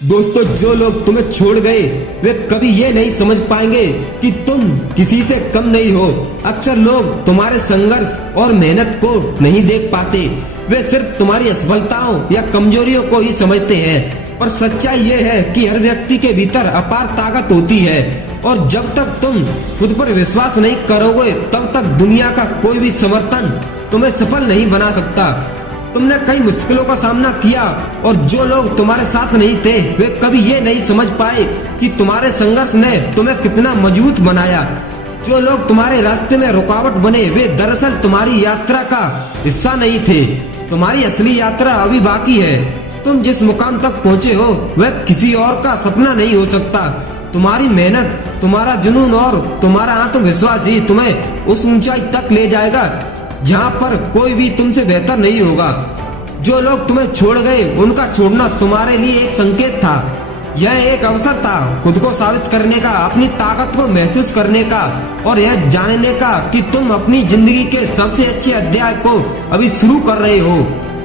दोस्तों, जो लोग तुम्हें छोड़ गए वे कभी ये नहीं समझ पाएंगे कि तुम किसी से कम नहीं हो। अक्सर लोग तुम्हारे संघर्ष और मेहनत को नहीं देख पाते, वे सिर्फ तुम्हारी असफलताओं या कमजोरियों को ही समझते हैं। पर सच्चाई ये है कि हर व्यक्ति के भीतर अपार ताकत होती है और जब तक तुम खुद पर विश्वास नहीं करोगे तब तक दुनिया का कोई भी समर्थन तुम्हें सफल नहीं बना सकता। तुमने कई मुश्किलों का सामना किया और जो लोग तुम्हारे साथ नहीं थे वे कभी ये नहीं समझ पाए कि तुम्हारे संघर्ष ने तुम्हें कितना मजबूत बनाया। जो लोग तुम्हारे रास्ते में रुकावट बने वे दरअसल तुम्हारी यात्रा का हिस्सा नहीं थे। तुम्हारी असली यात्रा अभी बाकी है। तुम जिस मुकाम तक पहुँचे हो वह किसी और का सपना नहीं हो सकता। तुम्हारी मेहनत, तुम्हारा जुनून और तुम्हारा आत्मविश्वास ही तुम्हें उस ऊंचाई तक ले जाएगा जहाँ पर कोई भी तुमसे बेहतर नहीं होगा। जो लोग तुम्हें छोड़ गए उनका छोड़ना तुम्हारे लिए एक संकेत था। यह एक अवसर था खुद को साबित करने का, अपनी ताकत को महसूस करने का और यह जानने का कि तुम अपनी जिंदगी के सबसे अच्छे अध्याय को अभी शुरू कर रहे हो।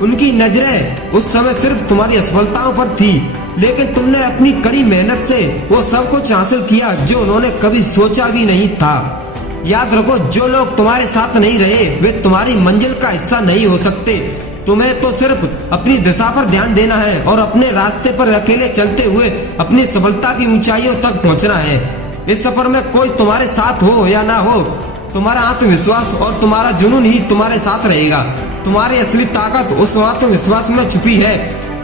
उनकी नजरें उस समय सिर्फ तुम्हारी असफलताओं पर थी, लेकिन तुमने अपनी कड़ी मेहनत से वो सब कुछ हासिल किया जो उन्होंने कभी सोचा भी नहीं था। याद रखो, जो लोग तुम्हारे साथ नहीं रहे वे तुम्हारी मंजिल का हिस्सा नहीं हो सकते। तुम्हें तो सिर्फ अपनी दिशा पर ध्यान देना है और अपने रास्ते पर अकेले चलते हुए अपनी सफलता की ऊंचाइयों तक पहुंचना है। इस सफर में कोई तुम्हारे साथ हो या ना हो, तुम्हारा आत्मविश्वास और तुम्हारा जुनून ही तुम्हारे साथ रहेगा। तुम्हारी असली ताकत उस आत्मविश्वास में छुपी है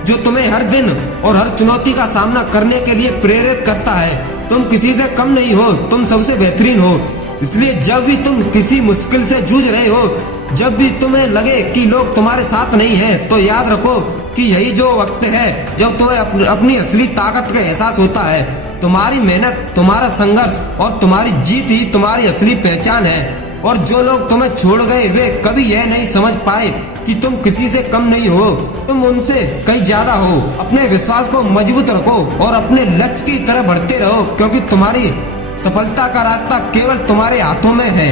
जो तुम्हें हर दिन और हर चुनौती का सामना करने के लिए प्रेरित करता है। तुम किसी से कम नहीं हो, तुम सबसे बेहतरीन हो। इसलिए जब भी तुम किसी मुश्किल से जूझ रहे हो, जब भी तुम्हें लगे कि लोग तुम्हारे साथ नहीं हैं, तो याद रखो कि यही जो वक्त है जब तुम्हें अपनी असली ताकत का एहसास होता है। तुम्हारी मेहनत, तुम्हारा संघर्ष और तुम्हारी जीत ही तुम्हारी असली पहचान है। और जो लोग तुम्हें छोड़ गए वे कभी यह नहीं समझ पाए कि तुम किसी से कम नहीं हो, तुम उनसे कहीं ज्यादा हो। अपने विश्वास को मजबूत रखो और अपने लक्ष्य की तरफ बढ़ते रहो, क्योंकि तुम्हारी सफलता का रास्ता केवल तुम्हारे हाथों में है।